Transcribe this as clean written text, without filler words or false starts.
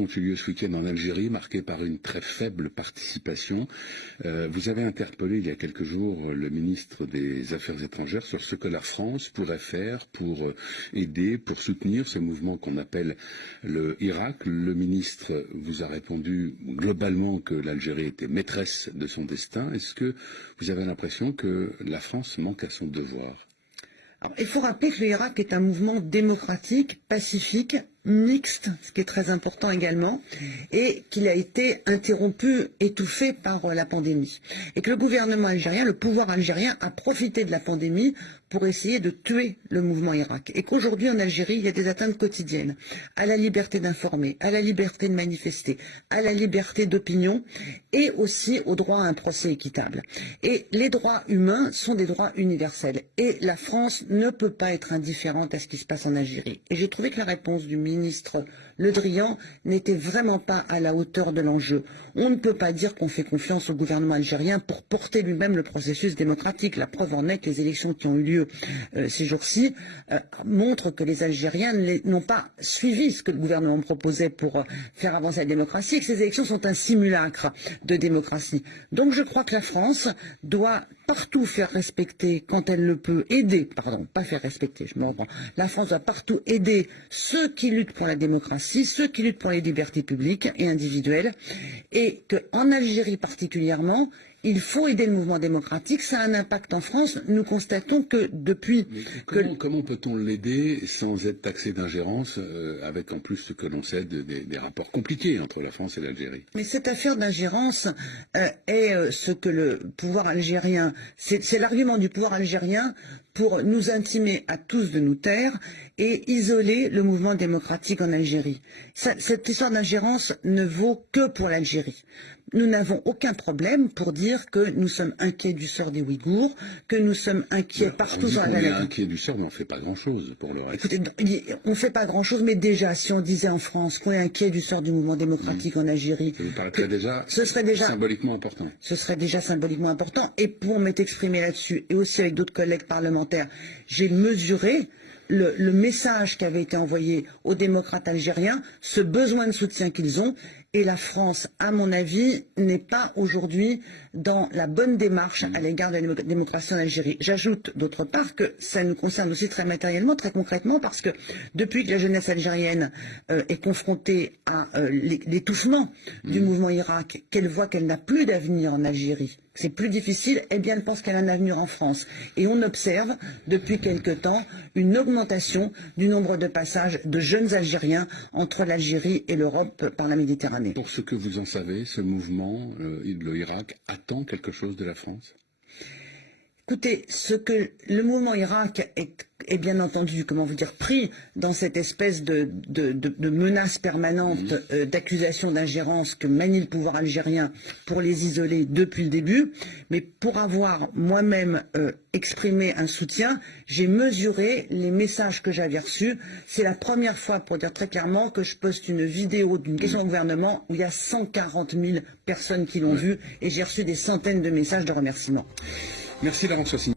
ont eu lieu ce week-end en Algérie, marquées par une très faible participation. Vous avez interpellé il y a quelques jours le ministre des Affaires étrangères sur ce que la France pourrait faire pour aider, pour soutenir ce mouvement qu'on appelle le Irak. Le ministre vous a répondu globalement que l'Algérie était maîtresse de son destin. Est-ce que vous avez l'impression que la France manque à son devoir? Alors, il faut rappeler que l'Irak est un mouvement démocratique, pacifique, mixte, ce qui est très important également, et qu'il a été interrompu, étouffé par la pandémie. Et que le gouvernement algérien, le pouvoir algérien, a profité de la pandémie pour essayer de tuer le mouvement Irak. Et qu'aujourd'hui en Algérie, il y a des atteintes quotidiennes à la liberté d'informer, à la liberté de manifester, à la liberté d'opinion et aussi au droit à un procès équitable. Et les droits humains sont des droits universels. Et la France ne peut pas être indifférente à ce qui se passe en Algérie. Et j'ai trouvé que la réponse du ministre Le Drian n'était vraiment pas à la hauteur de l'enjeu. On ne peut pas dire qu'on fait confiance au gouvernement algérien pour porter lui-même le processus démocratique. La preuve en est que les élections qui ont eu lieu ces jours-ci montrent que les Algériens n'ont pas suivi ce que le gouvernement proposait pour faire avancer la démocratie et que ces élections sont un simulacre de démocratie. Donc je crois que la France doit partout faire respecter, quand elle le peut, aider, pardon, pas faire respecter, je me reprends. La France doit partout aider ceux qui luttent pour la démocratie, ceux qui luttent pour les libertés publiques et individuelles, et qu'en Algérie particulièrement, il faut aider le mouvement démocratique. Ça a un impact en France. Nous constatons que depuis... Comment peut-on l'aider sans être taxé d'ingérence, avec en plus ce que l'on sait des rapports compliqués entre la France et l'Algérie? Mais cette affaire d'ingérence est ce que le pouvoir algérien... C'est l'argument du pouvoir algérien pour nous intimer à tous de nous taire et isoler le mouvement démocratique en Algérie. Cette histoire d'ingérence ne vaut que pour l'Algérie. Nous n'avons aucun problème pour dire que nous sommes inquiets du sort des Ouïghours, que nous sommes inquiets partout dans la planète. On est inquiet du sort, mais on ne fait pas grand-chose pour le reste. Écoutez, on ne fait pas grand-chose, mais déjà, si on disait en France qu'on est inquiet du sort du mouvement démocratique en Algérie, ça vous paraîtrait déjà symboliquement important. Ce serait déjà symboliquement important. Et pour m'être exprimé là-dessus, et aussi avec d'autres collègues parlementaires, j'ai mesuré le message qui avait été envoyé aux démocrates algériens, ce besoin de soutien qu'ils ont. Et la France, à mon avis, n'est pas aujourd'hui dans la bonne démarche à l'égard de la démocratie en Algérie. J'ajoute d'autre part que ça nous concerne aussi très matériellement, très concrètement, parce que depuis que la jeunesse algérienne est confrontée à l'étouffement du mouvement Irak, qu'elle voit qu'elle n'a plus d'avenir en Algérie, c'est plus difficile, eh bien elle pense qu'elle a un avenir en France. Et on observe depuis quelque temps une augmentation du nombre de passages de jeunes Algériens entre l'Algérie et l'Europe par la Méditerranée. Pour ce que vous en savez, ce mouvement, le Irak, attend quelque chose de la France? Écoutez, ce que le mouvement Irak est bien entendu, comment vous dire, pris dans cette espèce de menace permanente, d'accusation d'ingérence que manie le pouvoir algérien pour les isoler depuis le début. Mais pour avoir moi-même exprimé un soutien, j'ai mesuré les messages que j'avais reçus. C'est la première fois, pour dire très clairement, que je poste une vidéo d'une question au gouvernement où il y a 140 000 personnes qui l'ont vue et j'ai reçu des centaines de messages de remerciements. Merci Laurence Rossini.